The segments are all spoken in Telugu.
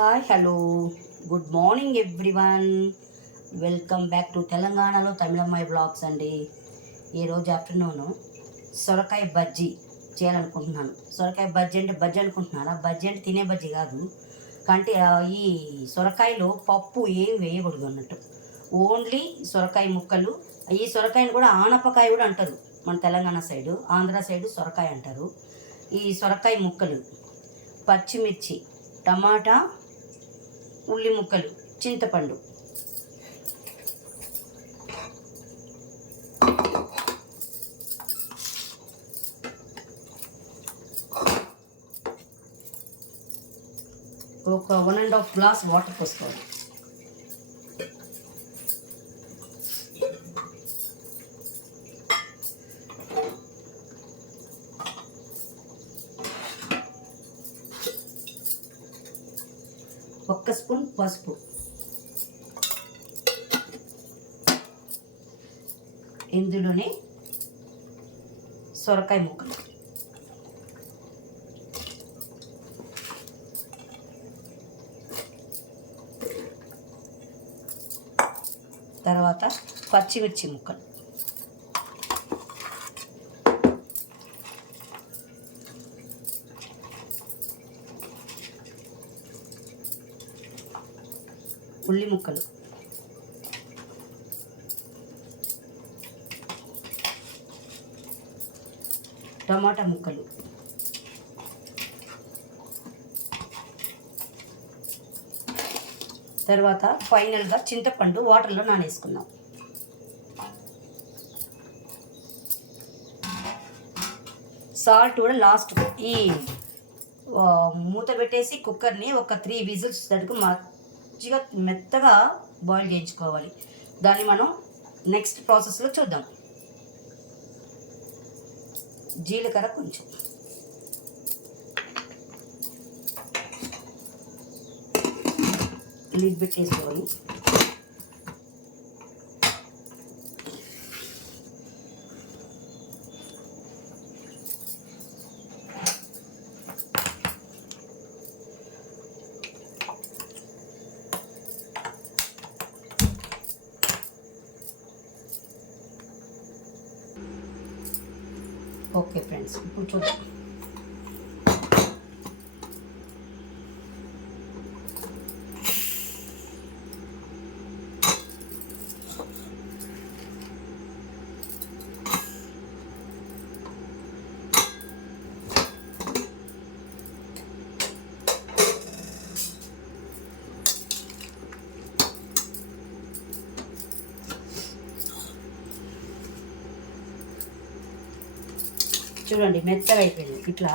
Hi hello good morning everyone. Welcome back to తెలంగాణలో తమిళమ్మాయి బ్లాగ్స్ అండి. ఈరోజు ఆఫ్టర్నూను సొరకాయ బజ్జీ చేయాలనుకుంటున్నాను. సొరకాయ బజ్జీ అంటే బజ్జీ అనుకుంటున్నారా? బజ్జీ అంటే తినే బజ్జీ కాదు. కంటే ఈ సొరకాయలో పప్పు ఏం వేయకూడదు అన్నట్టు, ఓన్లీ సొరకాయ ముక్కలు. ఈ సొరకాయని కూడా ఆనపకాయ కూడా అంటారు మన తెలంగాణ సైడు, ఆంధ్ర సైడు సొరకాయ అంటారు. ఈ సొరకాయ ముక్కలు, పచ్చిమిర్చి, టమాటా, ఉల్లి ముక్కలు, చింతపండు, ఒక 1.5 గ్లాస్ వాటర్ పోసుకోవాలి. ఒక్క స్పూన్ పసుపు, ఇందులోనే సొరకాయ ముక్కలు, తర్వాత పచ్చిమిర్చి ముక్కలు, ఉల్లి ముక్కలు, టమాటా ముక్కలు, తర్వాత ఫైనల్గా చింతపండు వాటర్లో నానేసుకుందాం. సాల్ట్ కూడా లాస్ట్. ఈ మూత పెట్టేసి కుక్కర్ని ఒక 3 విజిల్స్ తడుకు మంచిగా మెత్తగా బాయిల్ చేయించుకోవాలి. దాన్ని మనం నెక్స్ట్ ప్రాసెస్లో చూద్దాం. జీలకర్ర కొంచెం, లిడ్ పెట్టేసుకొని ఓకే ఫ్రెండ్స్, ఇప్పుడు చూద్దాం. చూడండి, మెత్తగా అయిపోయింది. ఇట్లా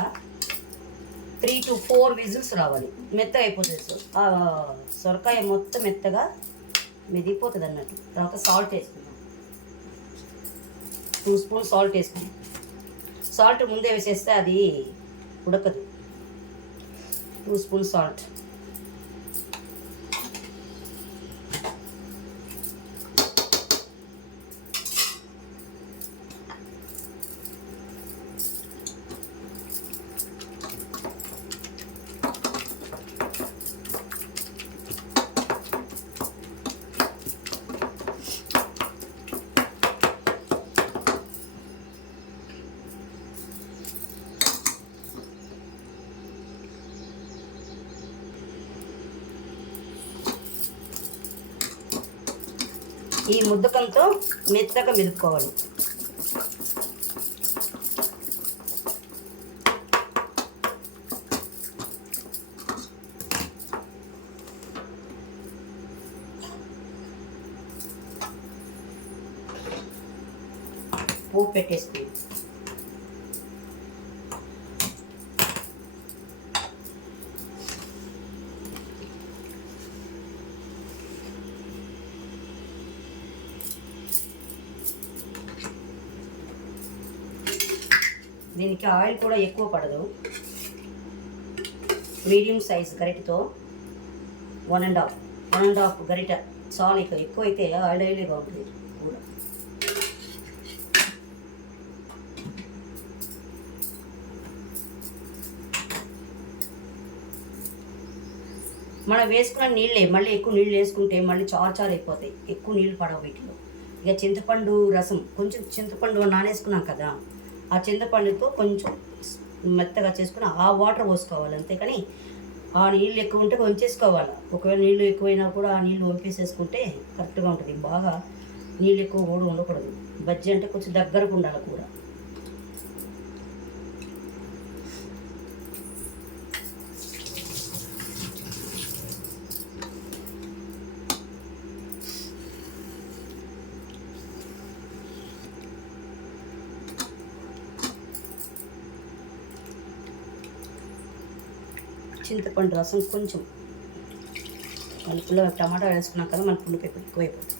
3 to 4 విజిల్స్ రావాలి. మెత్తగా అయిపోతుంది. సొరకాయ మొత్తం మెత్తగా మెదిగిపోతుంది అన్నట్టు. తర్వాత సాల్ట్ వేసుకుందాం. 2 స్పూన్ సాల్ట్ వేసుకుందాం. సాల్ట్ ముందే వేసేస్తే అది ఉడకదు. 2 స్పూన్ సాల్ట్, ఈ ముద్దకంతో మెత్తగా మెదుపుకోవాలి. పోపు పెట్టేసుకుంది. దీనికి ఆయిల్ కూడా ఎక్కువ పడదు. మీడియం సైజ్ గరిటతో 1.5 గరిట చాలు. ఇక ఎక్కువ అయితే ఆయిల్గా ఉంటుంది కూర. మనం వేసుకున్న నీళ్ళే మళ్ళీ ఎక్కువ నీళ్ళు వేసుకుంటే మళ్ళీ చారు అయిపోతాయి, ఎక్కువ నీళ్ళు పడవు వీటిలో. ఇక చింతపండు రసం, కొంచెం చింతపండు నానేసుకున్నాం కదా, ఆ చింతపండుతో కొంచెం మెత్తగా చేసుకుని ఆ వాటర్ పోసుకోవాలి. అంతేకాని ఆ నీళ్ళు ఎక్కువ ఉంటే వంచేసుకోవాలి. ఒకవేళ నీళ్ళు ఎక్కువైనా కూడా ఆ నీళ్ళు వంపేసేసుకుంటే కరెక్ట్గా ఉంటుంది. బాగా నీళ్ళు ఎక్కువ కూడా ఉండకూడదు. బజ్జీ అంటే కొంచెం దగ్గరకు ఉండాలి కూర. చింతపండు రసం కొంచెం, మన పుల్ల టమాటా వేసుకున్నాం కదా, మన పుల్ల పేపర్ ఎక్కువైపోతుంది.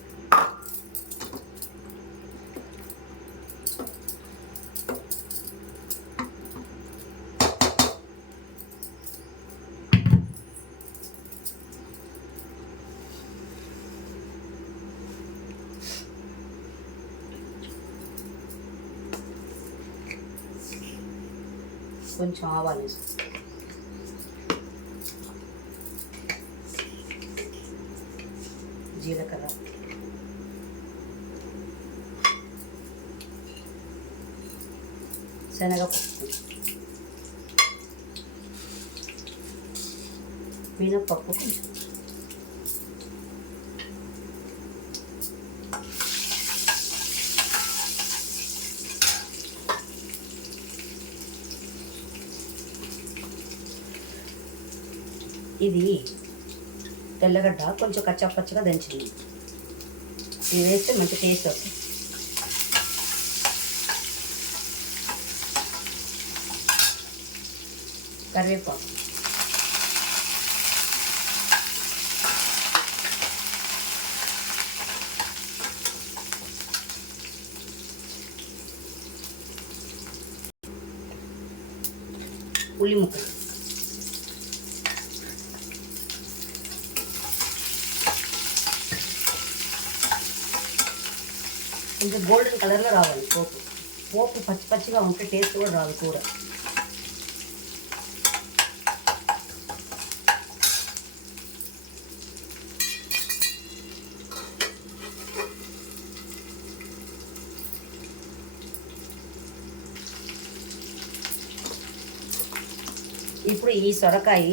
కొంచెం ఆవాలు వేసుకుంటాం, జీలకర్ర, శనగపప్పు, మినప్పప్పు కొంచెం, ఇది తెల్లగడ్డ కొంచెం కచ్చపచ్చగా దంచింది, ఇది వేస్తే మంచి టేస్ట్ వస్తుంది. కరివేపాకు, ఉల్లి ముక్కలు, కొంచెం గోల్డెన్ కలర్లో రావాలి పోపు. పోపు పచ్చి పచ్చిగా ఉంటే టేస్ట్ కూడా రాదు కూర. ఇప్పుడు ఈ సొరకాయ,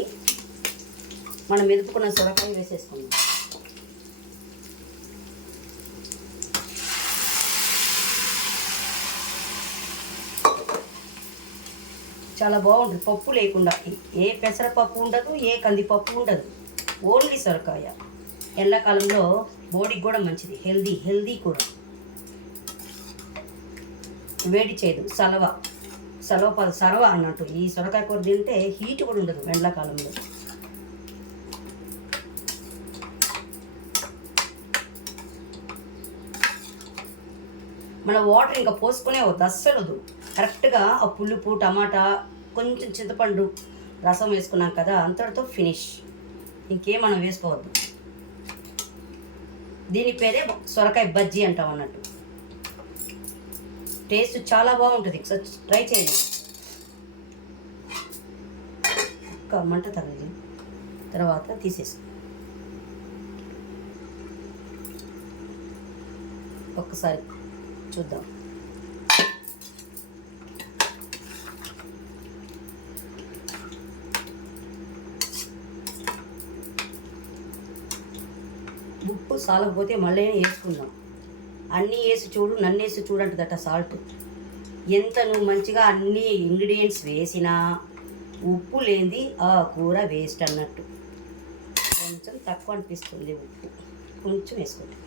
మనం మెదుపుకున్న సొరకాయ వేసేసుకుందాం. చాలా బాగుంటుంది పప్పు లేకుండా. ఏ పెసరపప్పు ఉండదు, ఏ కందిపప్పు ఉండదు, ఓన్లీ సొరకాయ. ఎండాకాలంలో బాడీకి కూడా మంచిది, హెల్దీ కూర. వేడి చేయదు, సరవ అన్నట్టు. ఈ సొరకాయ కూర తింటే హీట్ కూడా ఉండదు ఎండాకాలంలో. మన వాటర్ ఇంకా పోసుకునే వద్దు, అస్సలు కరెక్ట్గా ఆ పులుపు, టమాటా, కొంచెం చింతపండు రసం వేసుకున్నాం కదా, అంతటితో ఫినిష్. ఇంకేం మనం వేసుకోవద్దు. దీని పేరే సొరకాయ బజ్జీ అంటాం అన్నట్టు. టేస్ట్ చాలా బాగుంటుంది, ఒకసారి ట్రై చేయండి. ఒక్క మంట తగిలి తర్వాత తీసేసి ఒక్కసారి చూద్దాం. ఉప్పు సాలకపోతే మళ్ళీ వేసుకుందాం. అన్నీ వేసి చూడు, నన్ను వేసి చూడంటుందట సాల్ట్. ఎంత నువ్వు మంచిగా అన్ని ఇంగ్రీడియంట్స్ వేసినా ఉప్పు లేనిది ఆ కూర వేస్ట్ అన్నట్టు. కొంచెం తక్కువ అనిపిస్తుంది ఉప్పు, కొంచెం వేసుకోండి.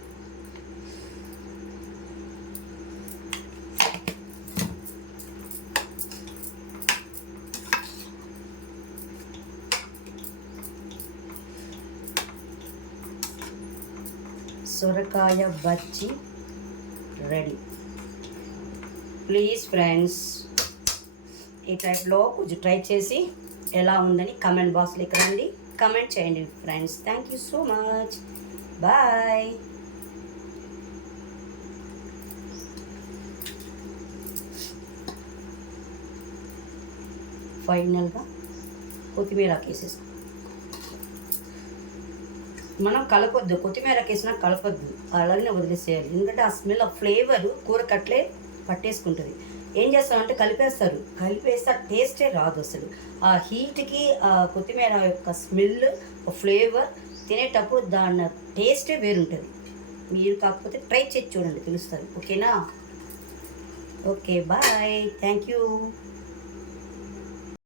సొరకాయ బజ్జీ రెడీ. ప్లీజ్ ఫ్రెండ్స్, ఈ టైప్లో కొంచెం ట్రై చేసి ఎలా ఉందని కమెంట్ బాక్స్లోకి రండి, కమెంట్ చేయండి friends. Thank you so much, bye. ఫైనల్గా కొత్తిమీర వేసేసుకో. మనం కలపొద్దు, కొత్తిమీరకి వేసినా కలపొద్దు, అలాగే వదిలేసేయాలి. ఎందుకంటే ఆ స్మెల్, ఆ ఫ్లేవర్ కూర కట్లే పట్టేసుకుంటుంది. ఏం చేస్తామంటే కలిపేస్తారు, కలిపేస్తే ఆ టేస్టే రాదు అసలు. ఆ హీట్కి ఆ కొత్తిమీర యొక్క స్మెల్, ఫ్లేవర్ తినేటప్పుడు దాని టేస్టే వేరుంటుంది. మీరు కాకపోతే ట్రై చేసి చూడండి, తెలుస్తుంది. ఓకేనా? Okay, bye, thank you.